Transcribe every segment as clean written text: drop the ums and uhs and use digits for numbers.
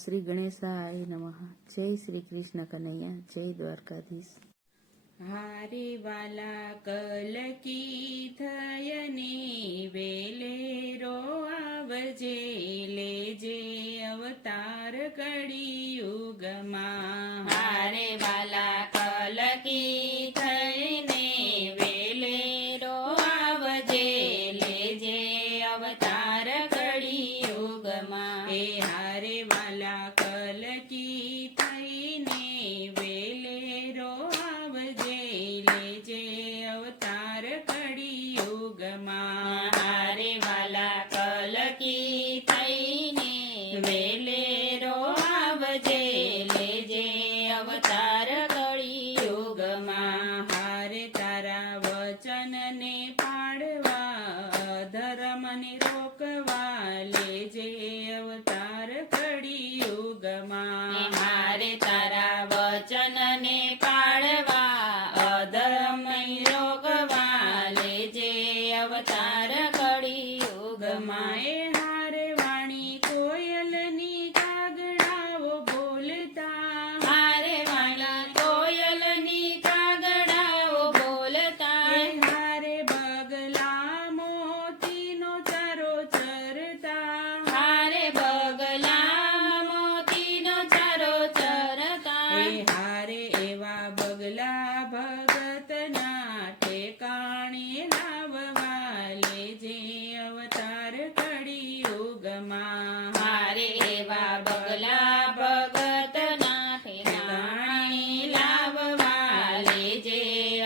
શ્રી ગણેશાય નમઃ. જય શ્રી કૃષ્ણ કનૈયા, જય દ્વારકાધીશ. હારે વાલા કલકી થયને વેલેરો આવજે, લેજે અવતાર કળિયુગમાં. હારે વાલા કલકી થઈને વેલેરો આવજે, લેજે અવતાર કળિયુગમાં. એ હારે વાલા કલકી થઈને વેલેરો આવજે, લેજે અવતાર કળિયુગમાં. હારે વાલા કલકી થઈને વેલેરો આવજે, લેજે અવતાર કળિયુગમાં. હારે તારા વચનને પાડવા, ધર્મને રોકવા, લેજે અવતાર કળિયુગમાં. હારે તારા વચનને પાળવા, અધર્મને રોકવા, લેજે અવતાર કળિયુગમાં. એ હારે વાણી કોયલની કાગડાઓ બોલતા, હારે વાલા કોયલની કાગડાઓ બોલતા, એ હારે બગલા મોતીનો ચારો ચરતા, હારે બગલા મોતીનો ચારો ચરતા. એ હારે એવા બગલા ભગતના ઠેકાણે લાવવા, લેજે અવતાર કળિયુગમાં. હારે એવા બગલા ભગતના ઠેકાણે લાવવા, લેજે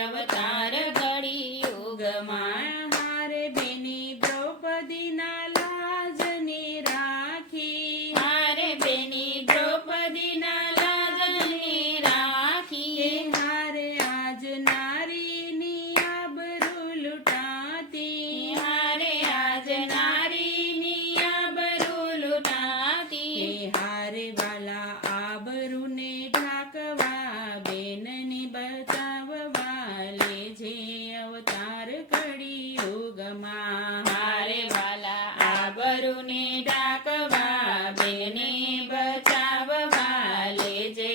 અવતાર કળિયુગમાં. હારે બેની દ્રૌપદીના લાજને રાખી, હારે બેની દ્રૌપદીના લાજને રાખી, એ હારે આજ નારીની આબરૂ લૂંટાતી, હારે આજ નારીની આબરૂ લૂંટાતી. એ હારે વાલા આબરૂને ઢાંકવા, બેનની બચાવવા, લેજે અવતાર કળિયુગમાં. હારે વાલા આબરૂને ઢાંકવા, બેને બચાવવા, લેજે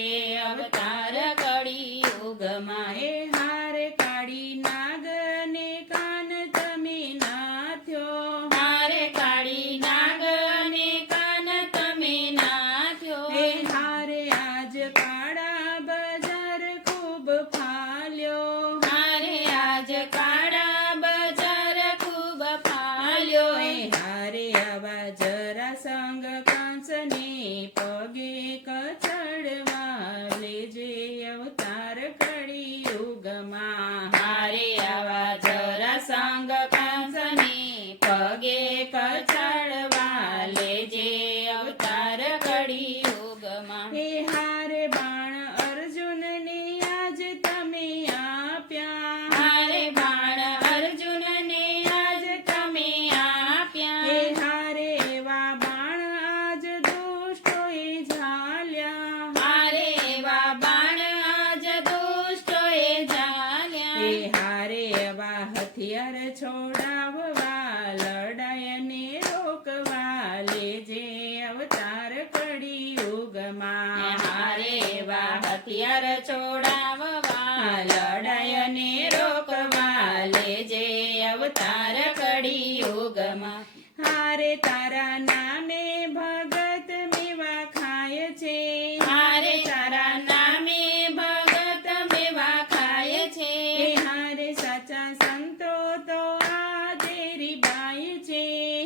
અવતાર કળિયુગમાં. એ હારે કાળી નાગને કાન તમે નાથ્યો, હારે કાળી નાગને કાન તમે નાથ્યો, એ હારે આજ કાળા બજાર ખૂબ ફાલ્યો, હારે આજ કાળા બજાર ખૂબ ફાલ્યો. એ હારે આવા જરા સંગ કંસને પગે કચડવા, લેજે અવતાર કળિયુગમાં. હારે આવા જરાસંઘ કંસને પગે કચડવા, લેજે અવતાર કળિયુગમાં. એ હારે બાણ અર્જુનને આજ તમે આપ્યા, હારે બાણ અર્જુનને આજ તમે એ આપ્યા, હારે એવા બાણ આજ દુષ્ટોએ ઝાલ્યા, હારે એવા બાણ આજ દુષ્ટોએ એ ઝાલ્યા. હારે એવા હથિયાર છોડાવવા, લડાઈને રોકવા, લેજે અવતાર કળિયુગમાં. હારે એવા હથિયાર છોડાવવા, લડાઈને રોકવા, લેજે અવતાર કળિયુગમાં. હારે તારા નામે ભગત મેવા ખાય છે, હારે તારા નામે ભગત મેવા ખાય છે, એ હારે સાચા સંતો તો આધેરી બાય છે,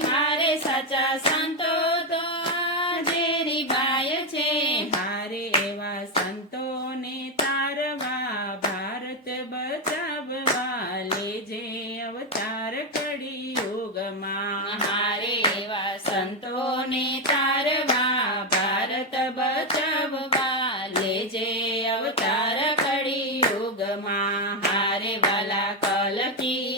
હારે સાચા સંતો તો હાજરી બાય છે. હારે એવા સંતોને તારવા, ભારત બચાવવા, લેજે અવતાર કળિયુગમાં. હારે એવા સંતોને તારવા, ભારત બચાવવા, લેજે અવતાર કળિયુગમાં. હારે વાલા કલકી